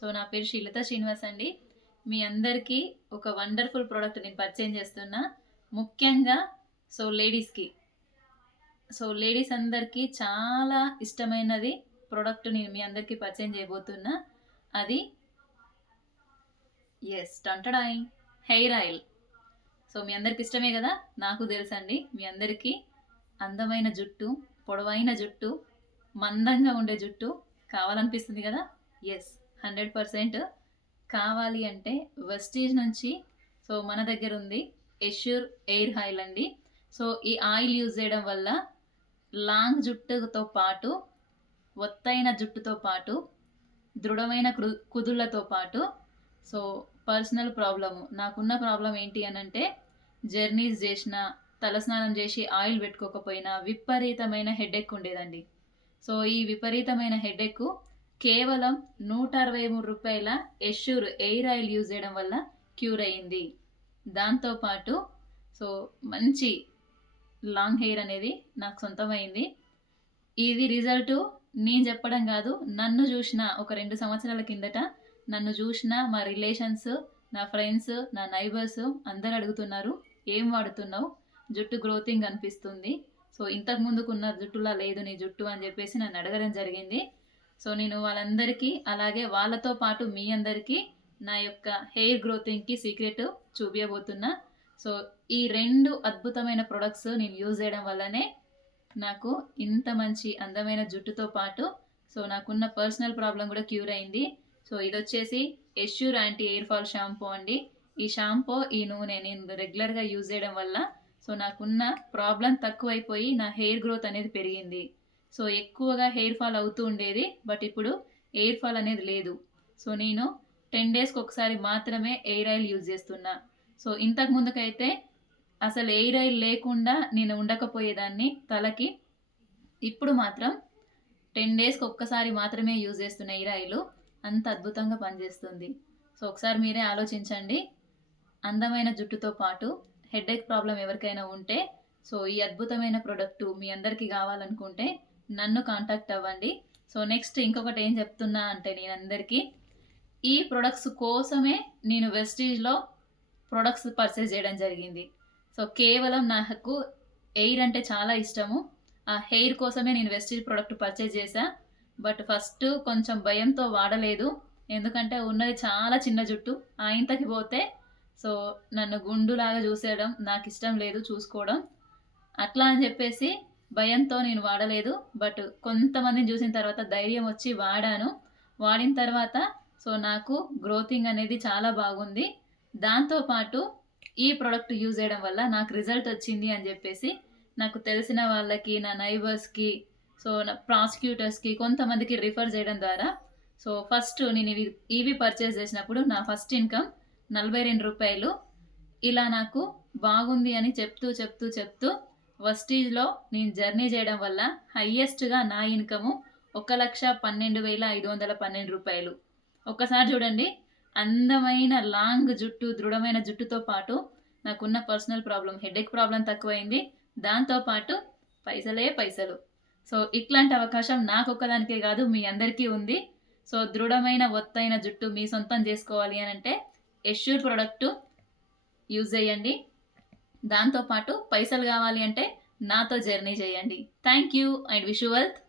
So నా పేరు శీలత శ్రీనివాస్ అండి. మీ అందరికీ ఒక వండర్ఫుల్ ప్రోడక్ట్ నేను పరిచయం చేస్తున్నా. ముఖ్యంగా సో లేడీస్కి. సో లేడీస్ అందరికీ చాలా ఇష్టమైనది ప్రోడక్ట్ నేను మీ అందరికీ పరిచయం చేయబోతున్నా. అది ఎస్ టంటడాయి హెయిర్ ఆయిల్ సో మీ అందరికి ఇష్టమే కదా? నాకు తెలుసండి. మీ అందరికీ అందమైన జుట్టు పొడవైన జుట్టు మందంగా ఉండే జుట్టు కావాలనిపిస్తుంది కదా? ఎస్ హండ్రెడ్ పర్సెంట్ కావాలి అంటే వెస్టీజ్ నుంచి సో మన దగ్గర ఉంది ఎష్యూర్ ఎయిర్ ఆయిల్ అండి. సో ఈ ఆయిల్ యూజ్ చేయడం వల్ల లాంగ్ జుట్టుతో పాటు ఒత్తైన జుట్టుతో పాటు దృఢమైన కృ- కుదుళ్ళతో పాటు సో పర్సనల్ ప్రాబ్లము నాకున్న ప్రాబ్లం ఏంటి అని అంటే జర్నీస్ చేసిన తలస్నానం చేసి ఆయిల్ పెట్టుకోకపోయినా విపరీతమైన హెడెక్ ఉండేదండి. సో ఈ విపరీతమైన హెడేక్ కేవలం నూట అరవై మూడు రూపాయల ఎష్యూర్ ఎయిర్ ఆయిల్ యూజ్ చేయడం వల్ల క్యూర్ అయింది. దాంతోపాటు సో మంచి లాంగ్ హెయిర్ అనేది నాకు సొంతమైంది. ఇది రిజల్ట్ నేను చెప్పడం కాదు నన్ను చూసిన ఒక రెండు సంవత్సరాల కిందట నన్ను చూసిన మా రిలేషన్స్ నా ఫ్రెండ్స్ నా నైబర్స్ అందరు అడుగుతున్నారు ఏం వాడుతున్నావు? జుట్టు గ్రోతింగ్ అనిపిస్తుంది. సో ఇంతకు ముందుకున్న జుట్టులా లేదు నీ జుట్టు అని చెప్పేసి నన్ను అడగడం జరిగింది. సో నేను వాళ్ళందరికీ అలాగే వాళ్ళతో పాటు మీ అందరికీ నా యొక్క హెయిర్ గ్రోతింగ్కి సీక్రెట్ చూపించబోతున్నా సో ఈ రెండు అద్భుతమైన ప్రొడక్ట్స్ నేను యూజ్ చేయడం వల్లనే నాకు ఇంత మంచి అందమైన జుట్టుతో పాటు సో నాకున్న పర్సనల్ ప్రాబ్లం కూడా క్యూర్ అయింది. సో ఇది వచ్చేసి assure anti hair fall shampoo అండి. ఈ షాంపూ ఈ నూనె నేను రెగ్యులర్గా యూజ్ చేయడం వల్ల సో నాకున్న ప్రాబ్లం తక్కువైపోయి నా హెయిర్ గ్రోత్ అనేది పెరిగింది. సో ఎక్కువగా హెయిర్ ఫాల్ అవుతూ ఉండేది బట్ ఇప్పుడు ఎయిర్ ఫాల్ అనేది లేదు. సో నేను టెన్ డేస్కి ఒకసారి మాత్రమే ఎయిర్ ఆయిల్ యూజ్ చేస్తున్నా. సో ఇంతకు ముందుకైతే అసలు ఎయిర్ ఆయిల్ లేకుండా నేను ఉండకపోయేదాన్ని తలకి. ఇప్పుడు మాత్రం టెన్ డేస్కి ఒక్కసారి మాత్రమే యూజ్ చేస్తున్న ఎయిర్ ఆయిల్ అంత అద్భుతంగా పనిచేస్తుంది. సో ఒకసారి మీరే ఆలోచించండి. అందమైన జుట్టుతో పాటు హెడేక్ ప్రాబ్లం ఎవరికైనా ఉంటే సో ఈ అద్భుతమైన ప్రోడక్ట్ మీ అందరికీ కావాలనుకుంటే నన్ను కాంటాక్ట్ అవ్వండి. సో నెక్స్ట్ ఇంకొకటి ఏం చెప్తున్నా అంటే నేను అందరికీ ఈ ప్రొడక్ట్స్ కోసమే నేను వెస్టీజ్లో ప్రొడక్ట్స్ పర్చేస్ చేయడం జరిగింది. సో కేవలం నాకు ఎయిర్ అంటే చాలా ఇష్టము. ఆ హెయిర్ కోసమే నేను వెస్టీజ్ ప్రోడక్ట్ పర్చేస్ చేశా. బట్ ఫస్ట్ కొంచెం భయంతో వాడలేదు. ఎందుకంటే ఉన్నది చాలా చిన్న జుట్టు. ఆ ఇంతకి పోతే సో నన్ను గుండులాగా చూసేయడం నాకు ఇష్టం లేదు చూసుకోవడం. అట్లా అని చెప్పేసి భయంతో నేను వాడలేదు బట్ కొంతమందిని చూసిన తర్వాత ధైర్యం వచ్చి వాడాను. వాడిన తర్వాత సో నాకు గ్రోతింగ్ అనేది చాలా బాగుంది. దాంతోపాటు ఈ ప్రోడక్ట్ యూజ్ చేయడం వల్ల నాకు రిజల్ట్ వచ్చింది అని చెప్పేసి నాకు తెలిసిన వాళ్ళకి నా నైబర్స్కి సో నా ప్రాసిక్యూటర్స్కి కొంతమందికి రిఫర్ చేయడం ద్వారా సో ఫస్ట్ నేను ఇవి ఇవి పర్చేస్ చేసినప్పుడు నా ఫస్ట్ ఇన్కమ్ నలభై రెండు రూపాయలు. ఇలా నాకు బాగుంది అని చెప్తూ చెప్తూ చెప్తూ వస్టీజ్లో నేను జర్నీ చేయడం వల్ల హయ్యెస్ట్గా నా ఇన్కము ఒక లక్ష పన్నెండు వేల ఐదు వందల పన్నెండు రూపాయలు. ఒక్కసారి చూడండి అందమైన లాంగ్ జుట్టు దృఢమైన జుట్టుతో పాటు నాకున్న పర్సనల్ ప్రాబ్లం హెడేక్ ప్రాబ్లం తక్కువైంది. దాంతోపాటు పైసలే పైసలు. సో ఇట్లాంటి అవకాశం నాకు ఒక్కదానికే కాదు మీ అందరికీ ఉంది. సో దృఢమైన ఒత్తైన జుట్టు మీ సొంతం చేసుకోవాలి అని అంటే ఎష్యూర్ ప్రోడక్ట్ యూజ్ చేయండి. దాంతోపాటు పైసలు కావాలి అంటే నాతో జర్నీ చేయండి. Thank you and wish wealth.